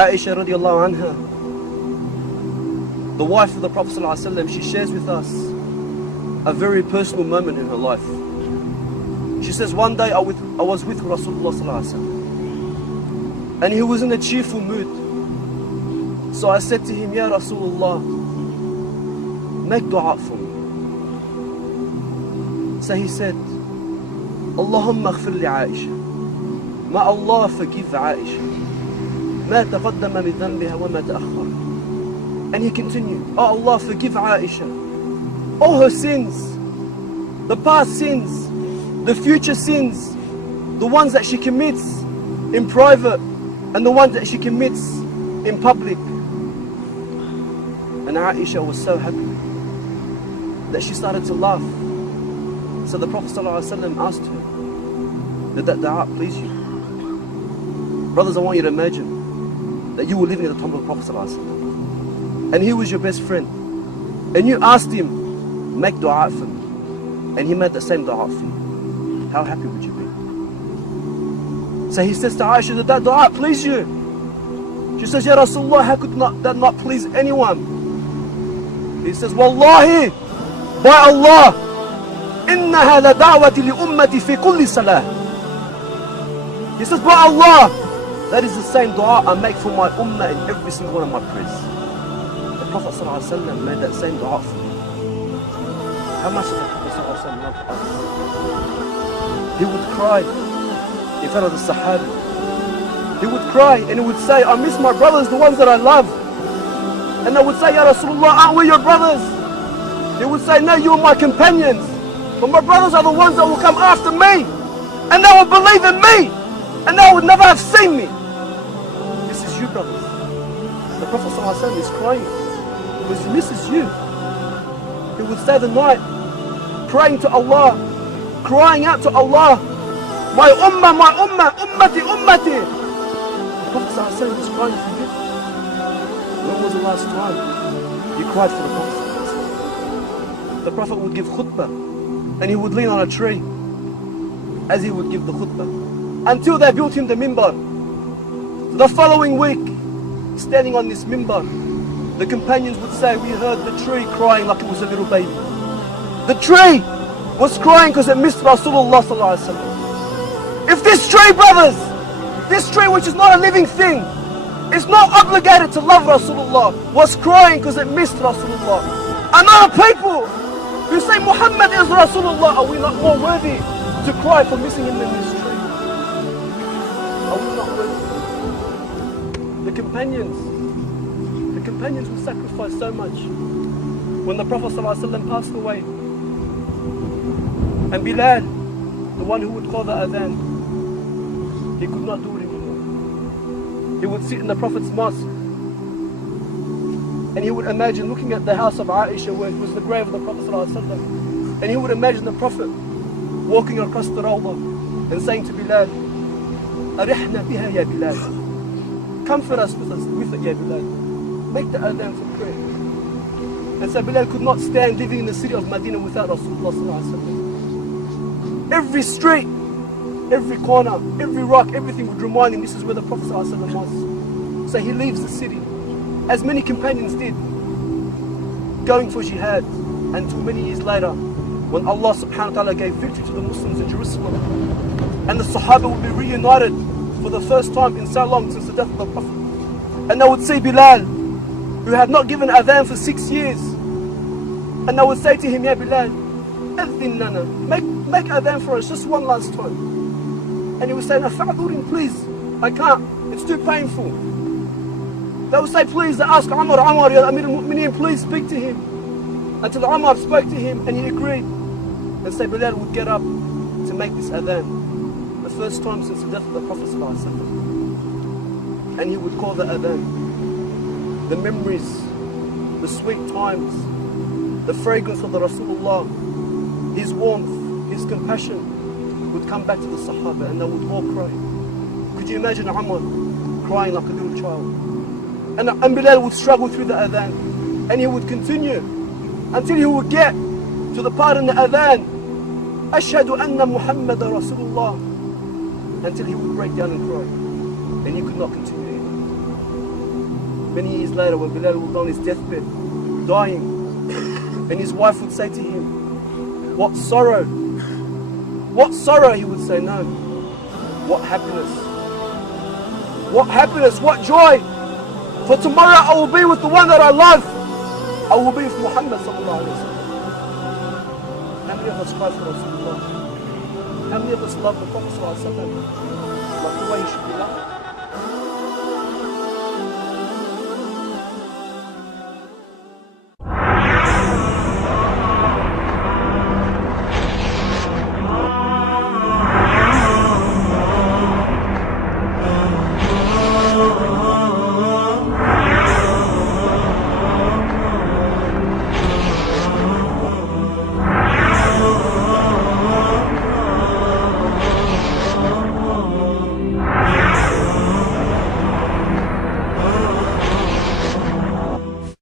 Aisha radiallahu anha, the wife of the Prophet ﷺ, she shares with us a very personal moment in her life. She says, one day I was with Rasulullah ﷺ, and he was in a cheerful mood. So I said to him, Ya Rasulullah, make dua for me. So he said, Allahumma aghfir li Aisha. May Allah forgive Aisha. ما تقدم من ذنبها وما تأخر. And he continued, oh Allah, forgive Aisha all her sins, the past sins, the future sins, the ones that she commits in private and the ones that she commits in public. And Aisha was so happy that she started to laugh. So the Prophet ﷺ asked her, did that dua please you? Brothers, I want you to imagine that you were living at the time of the Prophet ﷺ, and he was your best friend, and you asked him, make dua for me, and he made the same dua for you. How happy would you be? So he says to Aisha, did that dua please you? She says, Ya Rasulullah, how could that not please anyone? He says, Wallahi, by Allah, إنها لدعوة لأمتي في كل صلاة. He says, by Allah, that is the same dua I make for my ummah in every single one of my prayers. The Prophet ﷺ made that same dua for me. How much does the Prophet ﷺ love us? He would cry in front of the Sahaba. He would cry and he would say, I miss my brothers, the ones that I love. And they would say, Ya Rasulullah, aren't we your brothers? He would say, no, you are my companions. But my brothers are the ones that will come after me. And they will believe in me. And they would never have seen me. This is you, brothers. The Prophet ﷺ is crying because he misses you. He would stay the night praying to Allah, crying out to Allah, my ummah, ummati, ummati. The Prophet ﷺ is crying for you. When was the last time you cried for the Prophet ﷺ? The Prophet would give khutbah and he would lean on a tree as he would give the khutbah, until they built him the mimbar. The following week, standing on this mimbar, the companions would say, we heard the tree crying like it was a little baby. The tree was crying because it missed Rasulullah sallallahu alaihi wasallam. If this tree, brothers, this tree which is not a living thing, is not obligated to love Rasulullah, was crying because it missed Rasulullah, and other people who say Muhammad is Rasulullah, are we not more worthy to cry for missing him than this tree? Are we not worthy? The companions will sacrifice so much. When the Prophet ﷺ passed away, and Bilal, the one who would call the adhan, he could not do it anymore. He would sit in the Prophet's mosque and he would imagine looking at the house of Aisha where it was the grave of the Prophet ﷺ, and he would imagine the Prophet walking across the Rawdah and saying to Bilal, Arihna biha ya Bilal, comfort us with it ya Bilal, make the adhan for prayer. And so Bilal could not stand living in the city of Medina without Rasulullah ﷺ. Every street, every corner, every rock, everything would remind him this is where the Prophet ﷺ was. So he leaves the city, as many companions did, going for jihad, until many years later, when Allah subhanahu wa ta'ala gave victory to the Muslims in Jerusalem, and the Sahaba would be reunited for the first time in so long since the death of the Prophet. And they would see Bilal, who had not given adhan for 6 years, and they would say to him, Ya Bilal, adhin lana, make adhan for us just one last time. And he would say, Fa'durin, please, I can't, it's too painful. They would say, please, they ask Umar, Ya Amir al-Mu'mineen, please speak to him. Until Umar spoke to him and he agreed. And so Bilal would get up to make this adhan, the first time since the death of the Prophet ﷺ. And he would call the adhan. The memories, the sweet times, the fragrance of the Rasulullah, his warmth, his compassion would come back to the Sahaba and they would all cry. Could you imagine Umar crying like a little child? And Bilal would struggle through the adhan, and he would continue until he would get to the part in the adhan, Ashhadu anna Muhammad Rasulullah, until he would break down and cry, and he could not continue anymore. Many years later, when Bilal was on his deathbed, dying, and his wife would say to him, "What sorrow? What sorrow?" He would say, "No. What happiness? What happiness? What joy? For tomorrow I will be with the one that I love. I will be with Muhammad sallallahu alaihi wasallam." How many of us cry for Rasulullah? How many of us love the Prophet sallallahu alaihi wasallam like the way he should be loved?